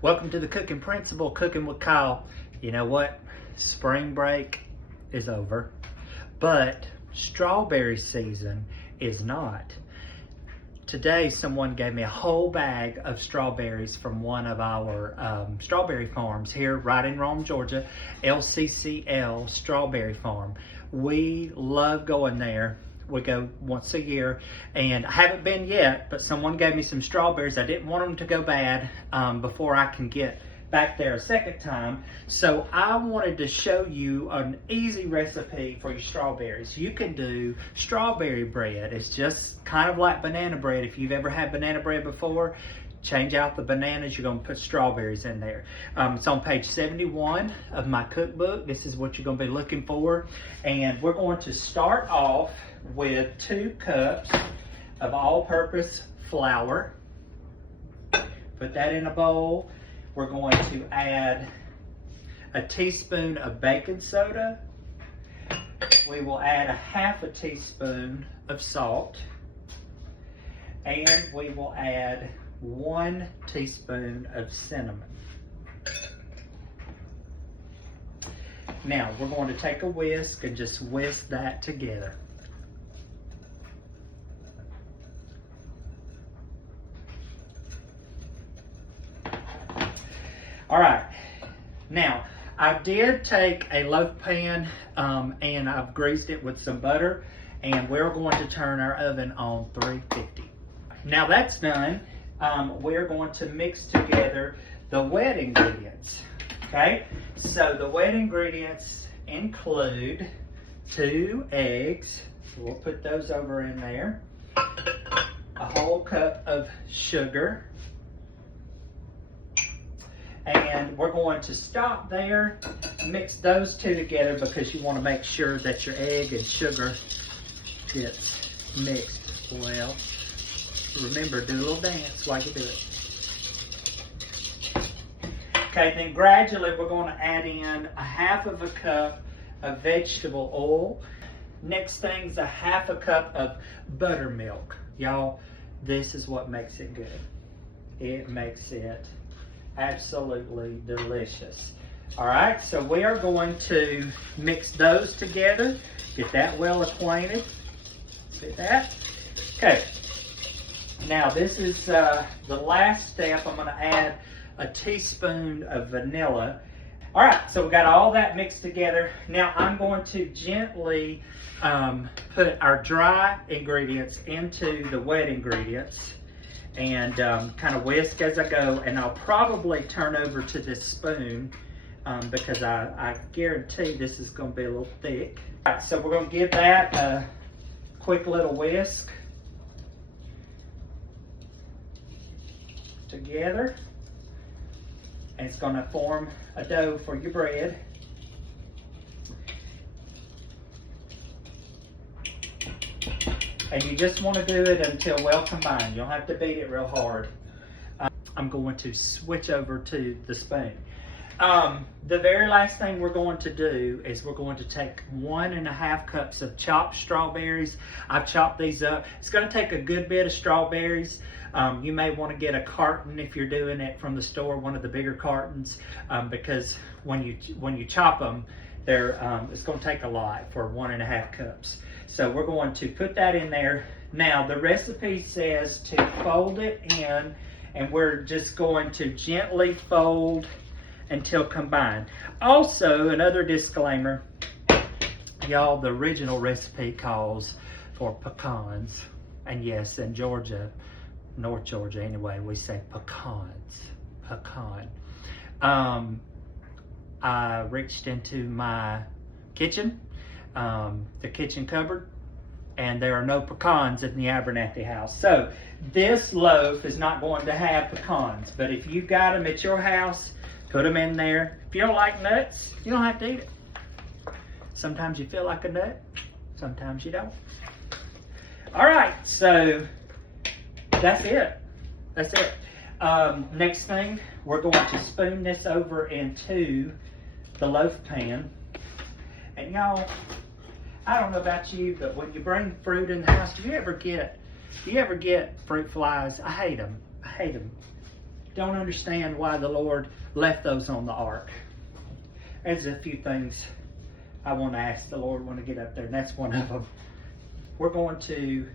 Welcome to the Cooking Principle, Cooking with Kyle. You know what? Spring break is over, but strawberry season is not. Today, someone gave me a whole bag of strawberries from one of our strawberry farms here right in Rome, Georgia, LCCL Strawberry Farm. We love going there. We go once a year, and I haven't been yet, but someone gave me some strawberries. I didn't want them to go bad before I can get back there a second time. So I wanted to show you an easy recipe for your strawberries. You can do strawberry bread. It's just kind of like banana bread. If you've ever had banana bread before, change out the bananas, you're going to put strawberries in there. It's on page 71 of my cookbook. This is what you're going to be looking for. And we're going to start off with 2 cups of all-purpose flour. Put that in a bowl. We're going to add a teaspoon of baking soda. We will add a 1/2 teaspoon of salt. And we will add 1 teaspoon of cinnamon. Now we're going to take a whisk and just whisk that together. All right, now I did take a loaf pan and I've greased it with some butter, and we're going to turn our oven on 350. Now that's done. We're going to mix together the wet ingredients. Okay, so the wet ingredients include 2 eggs. So we'll put those over in there. A whole cup of sugar. And we're going to stop there, mix those 2 together because you want to make sure that your egg and sugar gets mixed well. Remember, do a little dance while you do it. Okay, then gradually we're going to add in a 1/2 cup of vegetable oil. Next thing's a 1/2 cup of buttermilk. Y'all, this is what makes it good. It makes it absolutely delicious. All right, so we are going to mix those together, get that well acquainted. See that? Okay. Now this is the last step. I'm going to add a teaspoon of vanilla. All right, so we got all that mixed together. Now I'm going to gently put our dry ingredients into the wet ingredients and kind of whisk as I go. And I'll probably turn over to this spoon because I guarantee this is going to be a little thick. All right, so we're going to give that a quick little whisk together, and it's going to form a dough for your bread. And you just want to do it until well combined. You don't have to beat it real hard. I'm going to switch over to the spoon. The very last thing we're going to do is we're going to take 1.5 cups of chopped strawberries. I've chopped these up. It's going to take a good bit of strawberries. You may want to get a carton if you're doing it from the store, one of the bigger cartons, because when you chop them, it's going to take a lot for 1.5 cups. So we're going to put that in there. Now the recipe says to fold it in, and we're just going to gently fold until combined. Also, another disclaimer, y'all, the original recipe calls for pecans. And yes, in Georgia, North Georgia anyway, we say pecans, pecan. I reached into my kitchen, the kitchen cupboard, and there are no pecans in the Abernathy house. So this loaf is not going to have pecans, but if you've got them at your house, put them in there. If you don't like nuts, you don't have to eat it. Sometimes you feel like a nut, sometimes you don't. All right, so that's it. That's it. Next thing, we're going to spoon this over into the loaf pan. And y'all, I don't know about you, but when you bring fruit in the house, do you ever get fruit flies? I hate them. I hate them. don't understand why the Lord left those on the ark. There's a few things I want to ask the Lord when I get up there, and that's one of them. We're going to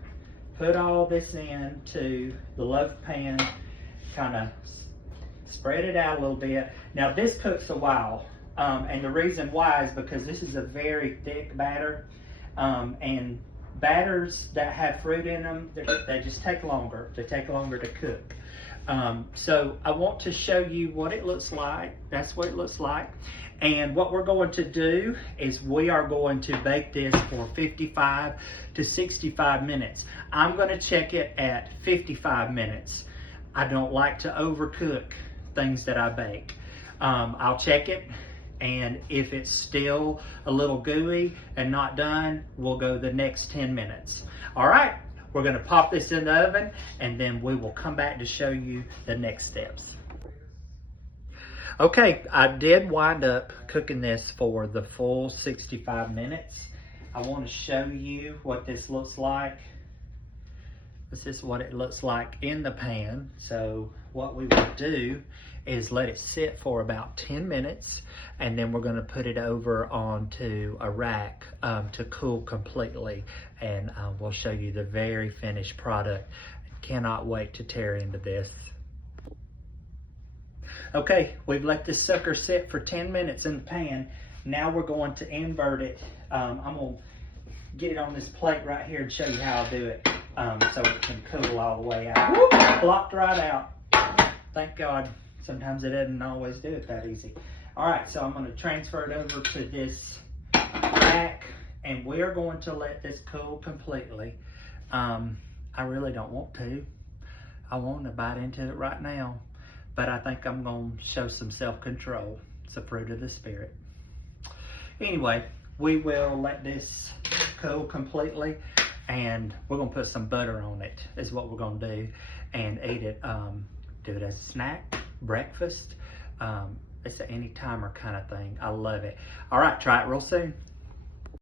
put all this into the loaf pan, kind of spread it out a little bit. Now this cooks a while, and the reason why is because this is a very thick batter, and batters that have fruit in them, they just take longer. They take longer to cook. So I want to show you what it looks like. That's what it looks like. And what we're going to do is we are going to bake this for 55 to 65 minutes. I'm going to check it at 55 minutes. I don't like to overcook things that I bake. I'll check it, and if it's still a little gooey and not done, we'll go the next 10 minutes. All right, we're going to pop this in the oven, and then we will come back to show you the next steps. Okay, I did wind up cooking this for the full 65 minutes. I want to show you what this looks like. This is what it looks like in the pan. So what we will do is let it sit for about 10 minutes, and then we're going to put it over onto a rack to cool completely, and we'll show you the very finished product. Cannot wait to tear into this. Okay, we've let this sucker sit for 10 minutes in the pan. Now we're going to invert it. I'm going to get it on this plate right here and show you how I'll do it, so it can cool all the way out. Whoop, blocked right out. Thank God. Sometimes it doesn't always do it that easy. All right, so I'm going to transfer it over to this rack, and we're going to let this cool completely. I really don't want to. I want to bite into it right now, but I think I'm going to show some self-control. It's a fruit of the Spirit. Anyway, we will let this cool completely, and we're going to put some butter on it is what we're going to do, and eat it. Do it as a snack, breakfast. It's an any-timer kind of thing. I love it. All right, try it real soon.